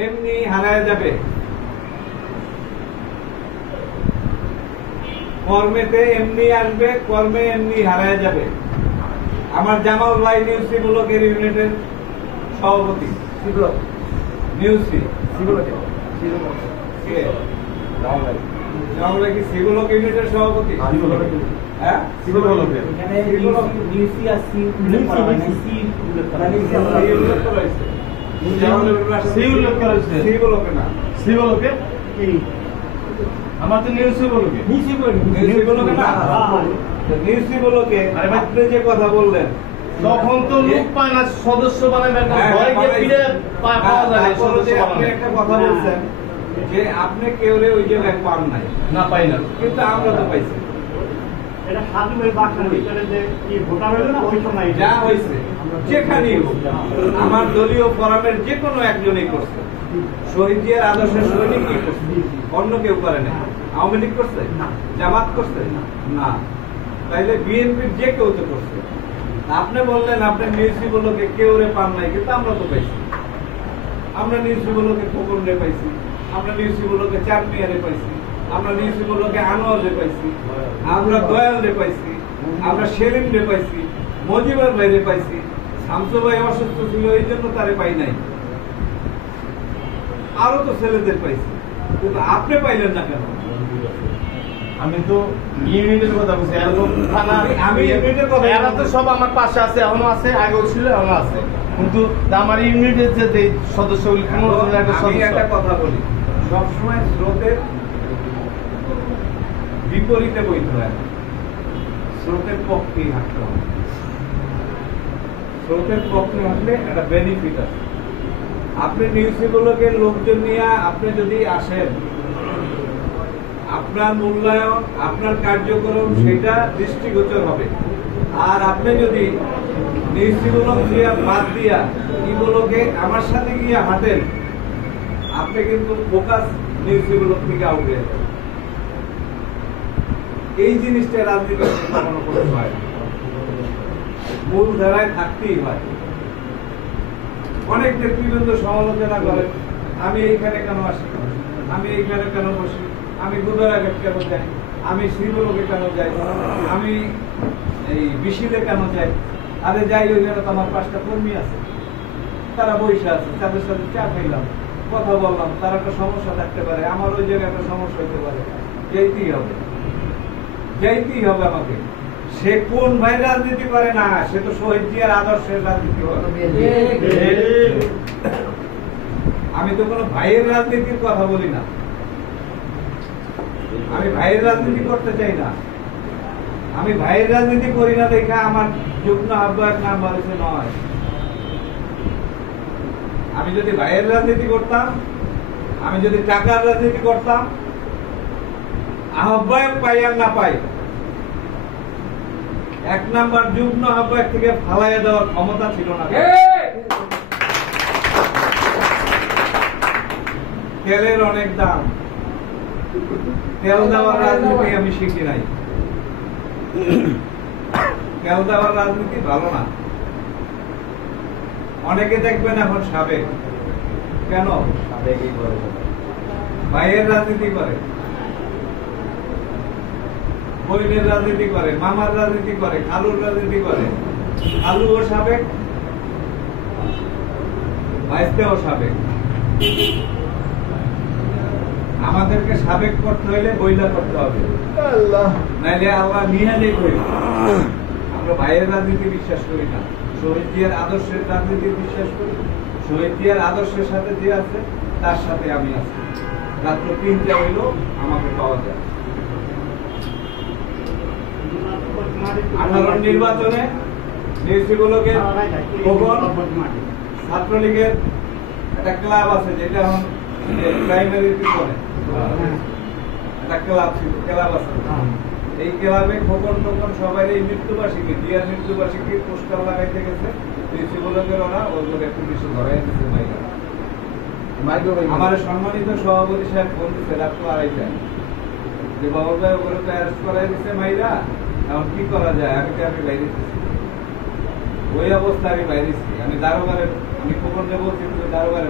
এমনি হারায় যাবে, কর্মেতে এমনি আসবে, কর্মে এমনি হারায় যাবে। আমার জামাল ভাই নিউসি ব্লকের ইউনিটের সভাপতি, নিউসি জামাল ভাই কি সিগুলক ইউনিটের সভাপতি? হ্যাঁ, আমার তো নিউসি বলবে আপনি যে কথা বললেন তখন তো লোক পায় না, সদস্য বানাবে আপনি একটা কথা বলছেন যে আপনি কেউ ওই জায়গায় পান নাই, না পাই না, কিন্তু আমরা তো পাইছি। যা হয়েছে যেখানেই হোক, আমার দলীয় ফোরামের যে কোনো একজনই করছে। শহীদ জিয়ার আদর্শের সৈনিক কি করছে? অন্য কেউ করে না। আওয়ামী লীগ করছে, জামাত করছে না, তাইলে বিএনপির যে কেউ তো করছে। আপনি বললেন আপনি নিউসি বলোকে কেউ রে পান নাই, কিন্তু আমরা তো পাইছি। আমরা নিউসি বলোকে খোকন রে পাইছি, আমরা নিউসি বলোকে চাঁদমিয়া রে পাইছি, আমরা নিউসি বলোকে আনোয়ার রে পাইছি, আমরা দয়াল রে পাইছি, আমরা সেলিম রে পাইছি, মজিবর ভাই রে পাইছি। শামসু ভাই অসুস্থ ছিল এই জন্য তারে পাই নাই, আরো তো ছেলেদের পাইছি, কিন্তু আপনি পাইলেন না কেন? আমি তো ইউনিটের কথা বলছি, আমি ইউনিটের কথা, এরা তো সব আমার পাশে আছে, এখনো আছে, আগেও ছিল, এখনো আছে, কিন্তু আমার ইউনিটের যে সদস্যগুলি একটা কথা বলি, সবসময় স্রোতের বিপরীতে বইতে হয়, স্রোতের পক্ষেই হাঁটতে হবে। স্রোতের পক্ষে হাঁটলে একটা বেনিফিট আছে। আপনি নিউজগুলোকে লোকজন নিয়ে আপনি যদি আসেন, আপনার মূল্যায়ন, আপনার কার্যক্রম সেটা দৃষ্টিগোচর হবে। আর আপনি যদি নিউজগুলো বাদ দিয়া এগুলোকে আমার সাথে গিয়ে হাঁটেন, আপনি কিন্তু ফোকাস নিউজগুলো থেকে আউট হয়ে যাবেন। এই জিনিসটা রাজনীতি কখনো করতে হয়, মূল ধারায় থাকতেই হয়। অনেক নেতৃবৃন্দ সমালোচনা করে, আমি এইখানে কেন আসি, আমি এইখানে কেন বসি, আমি গুদারাঘাট কেন যাই, আমি শ্রীবলোকে কেন যাই, আমি এই বিশিলে কেন যাই। আরে যাই, ওইখানে তো আমার 5টা কর্মী আছে, তারা বসে আছে, তাদের সাথে চা খাইলাম, কথা বললাম, তার একটা সমস্যা থাকতে পারে, আমার ওই জায়গায় একটা সমস্যা হতে পারে, যাইতেই হবে, যাইতেই হবে আমাকে। সে কোন ভাই রাজনীতি করে না, সে তো শহীদ জিয়ার আদর্শের রাজনীতি করে। আমি তো কোনো ভাইয়ের রাজনীতির কথা বলি না, আমি ভাইয়ের রাজনীতি করতে চাই না। আমি ভাইয়ের রাজনীতি করি না দেখা আমার যুগ্ম আহ্বায়ক নাম বলেছে নয়। আমি যদি ভাইয়ের রাজনীতি করতাম, আমি যদি টাকার রাজনীতি করতাম, আহ্বায়ক পাই আর না পাই, 1 নাম্বার যুগ্ম আহ্বায়ক থেকে ফালাইয়া দেওয়ার ক্ষমতা ছিল না। তেলের অনেক দাম, তেল দেওয়ার রাজনীতি আমি শিখি নাই। তেল দেওয়ার রাজনীতি ভালো না। অনেকে দেখবেন এখন সাবেক, কেন ভাইয়ের রাজনীতি করে, বইনের রাজনীতি করে, মামার রাজনীতি করে, খালুর রাজনীতি করে। খালুও সাবেক, ভাইস্তেও সাবেক। আমাদেরকে সাবেক করতে হইলে বইলা করতে হবে, নাইলে আল্লাহ নিয়ে নেই করি। আমরা ভাইয়ের রাজনীতি বিশ্বাস করি না, শহীদ জিয়ার আদর্শের রাজনীতি বিশ্বাস করি। শহীদ জিয়ার আদর্শের সাথে যে আছে তার সাথে আমি আছি। রাত্র 3টা হইল আমাকে পাওয়া যায়। 18 নির্বাচনে নিউজগুলোকে ছাত্রলীগের একটা ক্লাব আছে, যেটা এখন প্রাইমারিতে পড়ে, একটা ক্লাব ছিল, ক্লাব আছে। এই ক্লাবে খোকন টোকন সবাই এই মৃত্যুবার্ষিকী, জিয়ার মৃত্যুবার্ষিকী পোস্টার লাগাইতে গেছে। নিউজগুলোকে ওরা ওগুলো পুলিশে ধরাই দিচ্ছে মাইরা। আমার সম্মানিত সভাপতি সাহেব ফোন দিচ্ছে রাত 2:30টায়, যে বাবুল ভাই ওগুলো তো অ্যারেস্ট করাই দিচ্ছে মাইরা, এখন কি করা যায়? আমি বাইরে ওই অবস্থা আমি বাইরেছি। আমি দারোগারে, আমি খোকনকে বলছি তুমি দারোগারে